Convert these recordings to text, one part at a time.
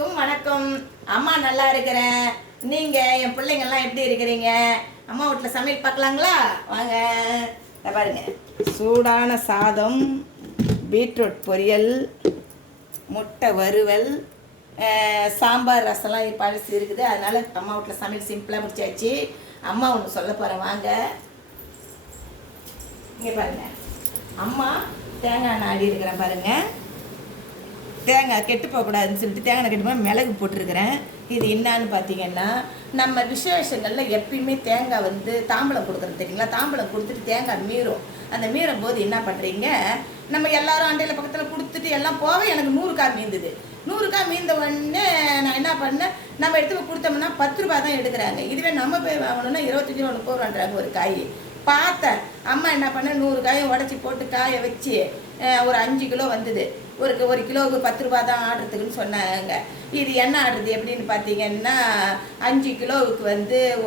வணக்கம். அம்மா நல்லா இருக்கிறேன். நீங்க என் பிள்ளைங்கள்லாம் எப்படி இருக்கிறீங்க? அம்மா வீட்டில் சமையல் பார்க்கலாங்களா? வாங்க. பாருங்க, சூடான சாதம், பீட்ரூட் பொரியல், முட்டை வறுவல், சாம்பார், ரசம்லாம் பழசு இருக்குது. அதனால அம்மா வீட்டில் சமையல் சிம்பிளாக முடிச்சாச்சு. அம்மா ஒன்று சொல்ல போகிறேன், வாங்க. இங்கே பாருங்க, அம்மா தேங்காய் எண்ணெய் ஆடி இருக்கிறேன் பாருங்க. தேங்காய் கெட்டு போகக்கூடாதுன்னு சொல்லிட்டு தேங்காய் கெட்டு போக மிளகு போட்டிருக்கிறேன். இது என்னான்னு பார்த்தீங்கன்னா, நம்ம விசேஷங்களில் எப்பயுமே தேங்காய் தாம்பலம் கொடுக்குறது தெரியுங்களா? தாம்பலம் கொடுத்துட்டு தேங்காய் மீறும். அந்த மீறும் போது என்ன பண்ணுறீங்க, நம்ம எல்லாரும் அண்டையில் பக்கத்தில் கொடுத்துட்டு எல்லாம் போக எனக்கு 100 காய் மீந்தது. 100 காய் மீந்த உடனே நான் என்ன பண்ணேன், நம்ம எடுத்து கொடுத்தோம்னா 10 ரூபா தான் எடுக்கிறாங்க. இதுவே நம்ம போய் வாங்கணும்னா 25 ரூபா 30 ரூபான்றாங்க ஒரு காய். பார்த்தேன், அம்மா என்ன பண்ண 100 காயை உடச்சி போட்டு காய வச்சு ஒரு 5 கிலோ வந்தது. ஒரு கிலோவுக்கு 10 ரூபா தான் ஆடுறதுக்குன்னு சொன்னாங்க. இது என்ன ஆடுறது எப்படின்னு பார்த்தீங்கன்னா, 5 கிலோவுக்கு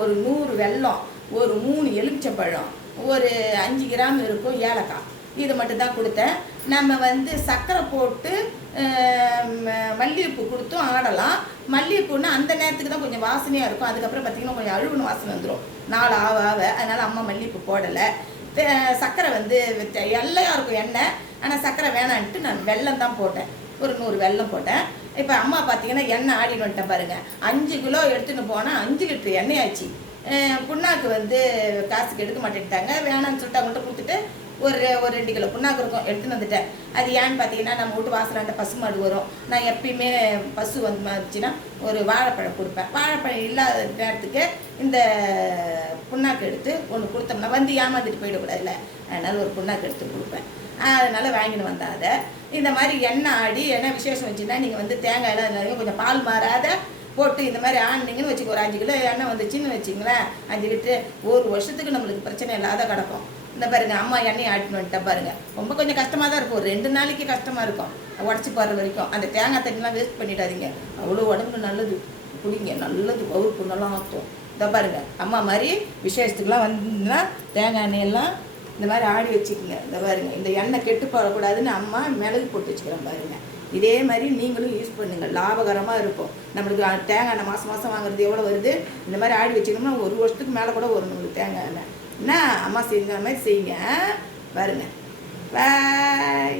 ஒரு 100 வெல்லம், ஒரு 3 எலுமிச்சம்பழம், ஒரு 5 கிராம் இருக்கும் ஏலக்காய். இது மட்டும் தான் கொடுத்தேன். நம்ம சர்க்கரை போட்டு மல்லிகைப்பூ கொடுத்தும் ஆடலாம். மல்லிகைப்பூன்னா அந்த நேரத்துக்கு தான் கொஞ்சம் வாசனையாக இருக்கும். அதுக்கப்புறம் பார்த்திங்கன்னா கொஞ்சம் அழுகுன வாசனை வந்துடும் நாள் ஆவ. அதனால் அம்மா மல்லிகைப்பூ போடலை. சர்க்கரை எல்லையாக இருக்கும் எண்ணெய். ஆனால் சர்க்கரை வேணான்ட்டு நான் வெல்லம் தான் போட்டேன். ஒரு 100 வெல்லம் போட்டேன். இப்போ அம்மா பார்த்தீங்கன்னா எண்ணெய் ஆடின்னு வந்துட்டேன் பாருங்கள். 5 கிலோ எடுத்துன்னு போனால் 5 லிட்டர் எண்ணெய் ஆச்சு. புண்ணாக்கு காசுக்கு எடுக்க மாட்டேன்ட்டாங்க. வேணான்னு சொல்லிட்டு அவங்கள்ட்ட கொடுத்துட்டு ஒரு 2 கிலோ புண்ணாக்கு இருக்கும் எடுத்துன்னு வந்துட்டேன். அது ஏன்னு பார்த்தீங்கன்னா, நம்ம வீட்டு வாசலாண்ட பசு மாடு வரும். நான் எப்பயுமே பசு வந்துச்சுன்னா ஒரு வாழைப்பழம் கொடுப்பேன். வாழைப்பழம் இல்லாத நேரத்துக்கு இந்த புண்ணாக்கு எடுத்து ஒன்று கொடுத்தோம்னா ஏமாந்துட்டு போயிடக்கூடாதுல்ல. அதனால் ஒரு புண்ணாக்கு எடுத்து கொடுப்பேன். அதனால் வாங்கின்னு வந்தேன். அதை இந்த மாதிரி எண்ணெய் ஆடி எண்ணெய் விசேஷம் வச்சுன்னா நீங்கள் தேங்காயெல்லாம் கொஞ்சம் பால் மாறாத போட்டு இந்த மாதிரி ஆனிங்கன்னு வச்சுக்க. ஒரு 5 கிலோ எண்ணெய் வந்துச்சுன்னு வச்சிங்களேன், 5 லிட்டரு 1 வருஷத்துக்கு நம்மளுக்கு பிரச்சனை இல்லாத கிடக்கும். இந்த பாருங்க, அம்மா எண்ணெய் ஆட்டின்னு வந்துட்டேன் பாருங்க. ரொம்ப கொஞ்சம் கஷ்டமாக தான் இருக்கும். ஒரு 2 நாளைக்கு கஷ்டமாக இருக்கும் உடச்சி போடுற வரைக்கும். அந்த தேங்காய் தண்ணிலாம் வேஸ்ட் பண்ணிடாதீங்க. அவ்வளோ உடம்புக்கு நல்லது. குடிங்க, நல்லது. பவுர் புண்ணெல்லாம் ஆற்றும். இதை பாருங்க, அம்மா மாதிரி விசேஷத்துக்குலாம் வந்துன்னா தேங்காய் எண்ணெயெல்லாம் இந்த மாதிரி ஆடி வச்சுக்கோங்க. இந்த பாருங்க, இந்த எண்ணெய் கெட்டு போடக்கூடாதுன்னு அம்மா மிளகு போட்டு வச்சுக்கிறேன் பாருங்க. இதே மாதிரி நீங்களும் யூஸ் பண்ணுங்கள், லாபகரமாக இருக்கும். நம்மளுக்கு தேங்காய் எண்ணெய் மாதம் வாங்குறது எவ்வளோ வருது. இந்த மாதிரி ஆடி வச்சுக்கணும்னா 1 வருஷத்துக்கு மேலே கூட வரும் நம்மளுக்கு தேங்காய் எண்ணெய். என்ன அம்மா செஞ்ச மாதிரி செய்யுங்க பாருங்க. பாய்.